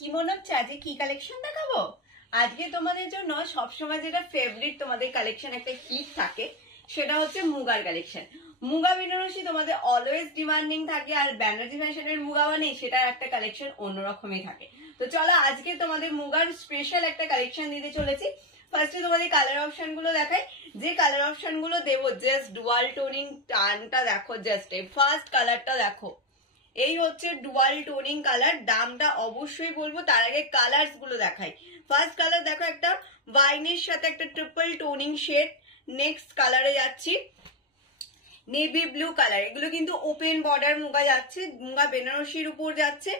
কি মনে হচ্ছে আজকে কি কালেকশন দেখাবো? আজকে তোমাদের জন্য সবসময় যেটা ফেভারিট তোমাদের কালেকশন একটা হিট থাকে সেটা হচ্ছে মুগার কালেকশন। মুগা বেনারসি তোমাদের অলওয়েজ ডিমান্ডিং থাকে, আর ব্যানার্জি ফ্যাশনের মুগা মানে সেটার একটা কালেকশন অন্যরকমই থাকে। তো চলো আজকে তোমাদের মুগার স্পেশাল একটা কালেকশন দিতে চলেছি। ফার্স্টে তোমাদের কালার অপশন গুলো দেখাই। যে কালার অপশন গুলো দেবো জাস্ট ডুয়াল টোনিং টানটা দেখো, জাস্ট এই ফার্স্ট কালারটা দেখো, এই হচ্ছে ডুয়াল টোনিং কালার। দামটা অবশ্যই বলবো, তার আগে কালার্স গুলো দেখাই। ফার্স্ট কালার দেখো একটা ওয়াইনের সাথে একটা ট্রিপল টোনিং শেড। নেক্সট কালারে যাচ্ছি নেভি ব্লু কালার। এগুলো কিন্তু ওপেন বর্ডার মুগা যাচ্ছে, মুগা বেনারসির উপর যাচ্ছে।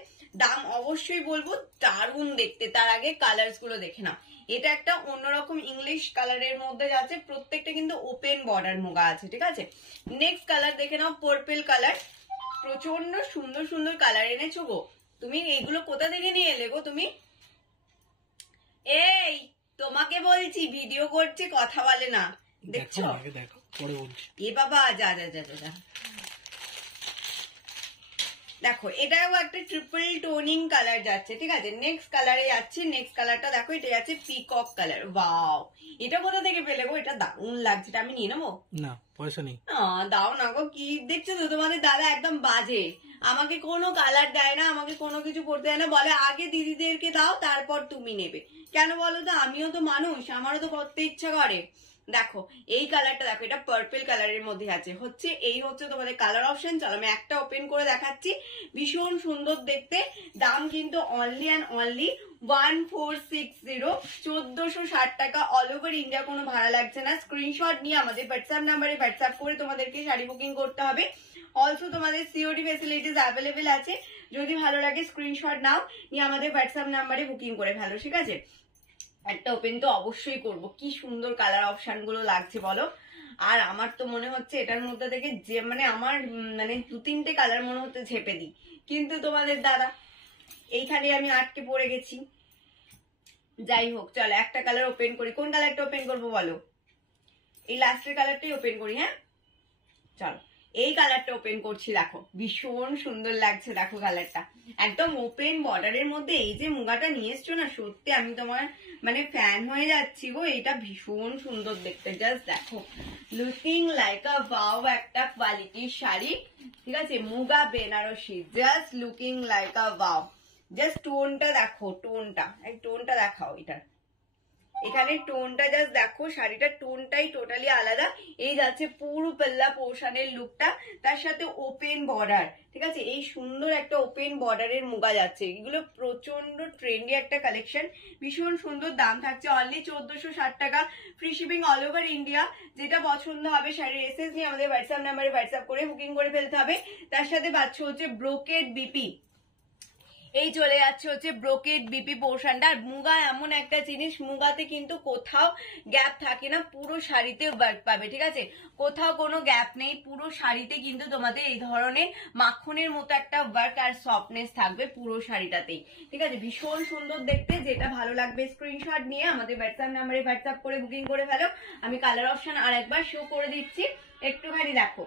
দাম অবশ্যই বলবো দারুণ দেখতে। তার আগে কালার্স গুলো দেখে নাও। এটা একটা অন্যরকম ইংলিশ কালারের মধ্যে যাচ্ছে, প্রত্যেকটা কিন্তু ওপেন বর্ডার মুগা আছে, ঠিক আছে। নেক্সট কালার দেখে নাও পার্পল কালার। প্রচন্ড সুন্দর সুন্দর কালার এনেছো গো। তুমি এগুলো কোথা থেকে নিয়ে এলে গো তুমি? এই তোমাকে বলছি, ভিডিও করছে, কথা বলে না, দেখছো? এ বাবা, যা যা যা যা, দেখো এটাও একটা ট্রিপল টোনিং কালার যাচ্ছে, ঠিক আছে। নেক্সট কালারে যাচ্ছে। নেক্সট কালারটা দেখো, এটা যাচ্ছে পিকক কালার। ওয়াও, এটা কোথা থেকে পেলে গো? এটা দারুণ লাগছে, এটা আমি নিয়ে নেবো। না, পয়সা নেই। দাও না গো। কি দেখছো তো, তোমাদের দাদা একদম বাজে, আমাকে কোনো কালার দেয় না, আমাকে কোনো কিছু পড়তে দেয় না, বলে আগে দিদিদেরকে দাও তারপর তুমি নেবে। কেন বলো তো? আমিও তো মানুষ, আমারও তো করতে ইচ্ছা করে। দেখো এই কালারটা দেখো, এটা পার্পল কালারের মধ্যে আছে। এই হচ্ছে তোমাদের কালার অপশন। চলো আমি একটা ওপেন করে দেখাচ্ছি। ভীষণ সুন্দর দেখতে। দাম কিন্তু অনলি অ্যান্ড অনলি 1460, 1460 টাকা। অল ওভার ইন্ডিয়া, কোনো ভাড়া লাগছে না। স্ক্রিনশট নিয়ে আমাদের হোয়াটসঅ্যাপ নাম্বারে হোয়াটসঅ্যাপ করে তোমাদেরকে শাড়ি বুকিং করতে হবে। অলসো তোমাদের সিওডি ফেসিলিটিস অ্যাভেলেবেল আছে। যদি ভালো লাগে স্ক্রিনশট নাও, নিয়ে আমাদের হোয়াটসঅ্যাপ নাম্বারে বুকিং করে ফেলো, ঠিক আছে। একটা ওপেন তো অবশ্যই করব। কি সুন্দর কালার অপশন গুলো লাগছে বলো। আর আমার তো মনে হচ্ছে এটার মধ্যে থেকে যে আমার দু তিনটে কালার মনে হচ্ছে ঝেপে দিই, কিন্তু তোমাদের দাদা এইখানে আমি আটকে পড়ে গেছি। যাই হোক, চলো একটা কালার ওপেন করি। কোন কালারটা ওপেন করবো বলো? এই লাস্টের কালারটাই ওপেন করি। হ্যাঁ চলো, এই কালারটা ওপেন করছি। দেখো ভীষণ সুন্দর লাগছে, দেখো কালারটা একদম ওপেন বর্ডারের মধ্যে। এই যে মুগাটা নিয়ে এসছো না, সত্যি আমি তোমার ফ্যান হয়ে যাচ্ছি গো। এটা ভীষণ সুন্দর দেখতে, জাস্ট দেখো, লুকিং লাইক আ ওয়াও একটা কোয়ালিটির শাড়ি, ঠিক আছে। Muga Banarasi, just looking like a wow. Just টোনটা দেখো, টোনটা দেখাও। এখানে টোনটা জাস্ট দেখো, শাড়িটার টোনটাই টোটালি আলাদা। এই যাচ্ছে পুরো পাল্লা পোর্শনের লুকটা, তার সাথে ওপেন বর্ডার, ঠিক আছে। এই সুন্দর একটা ওপেন বর্ডারের মুগা যাচ্ছে। এগুলো প্রচন্ড ট্রেন্ডি একটা কালেকশন, ভীষণ সুন্দর। দাম থাকছে অনলি 1460 টাকা। Free shipping all over India. যেটা পছন্দ হবে শাড়ির এসএস নিয়ে আমাদের হোয়াটসঅ্যাপ নাম্বারে হোয়াটসঅ্যাপ করে বুকিং করে ফেলতে হবে। তার সাথে পাচ্ছ হচ্ছে ব্রোকেড বিপি। এই চলে যাচ্ছে হচ্ছে ব্রোকেড বিপি পোর্শনটা। আর মুগা এমন একটা জিনিস, মুগাতে কিন্তু কোথাও গ্যাপ থাকে না, পুরো শাড়িতে ওয়ার্ক পাবে, ঠিক আছে। কোথাও কোনো গ্যাপ নেই, পুরো শাড়িতে কিন্তু তোমাদের এই ধরনের মাখনের মতো একটা ওয়ার্ক আর সফটনেস থাকবে পুরো শাড়িটাতেই, ঠিক আছে। ভীষণ সুন্দর দেখতে। যেটা ভালো লাগবে স্ক্রিনশট নিয়ে আমাদের হোয়াটসঅ্যাপ নাম্বারে হোয়াটসঅ্যাপ করে বুকিং করে ফেলো। আমি কালার অপশন আর একবার শো করে দিচ্ছি, একটুখানি দেখো।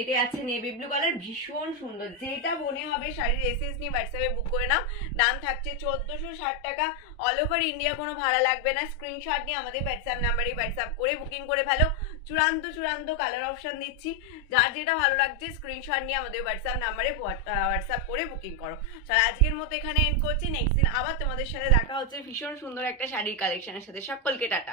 এটা আছে নেভি ব্লু কালার, ভীষণ সুন্দর। যেটা মনে হবে শাড়ির এসএস নিয়ে হোয়াটসঅ্যাপে বুক করে নাও। দাম থাকছে 1460 টাকা। অল ওভার ইন্ডিয়া, কোনো ভাড়া লাগবে না। স্ক্রিনশট নিয়ে আমাদের হোয়াটসঅ্যাপ নাম্বারে হোয়াটসঅ্যাপ করে বুকিং করে ফেলো। চূড়ান্ত কালার অপশন দিচ্ছি, যার যেটা ভালো লাগছে স্ক্রিনশট নিয়ে আমাদের হোয়াটসঅ্যাপ নাম্বারে হোয়াটসঅ্যাপ করে বুকিং করো। চলো আজকের মতো এখানে এন্ড করছি। নেক্সট দিন আবার তোমাদের সাথে দেখা হচ্ছে ভীষণ সুন্দর একটা শাড়ির কালেকশনের সাথে। সকলকে টাটা।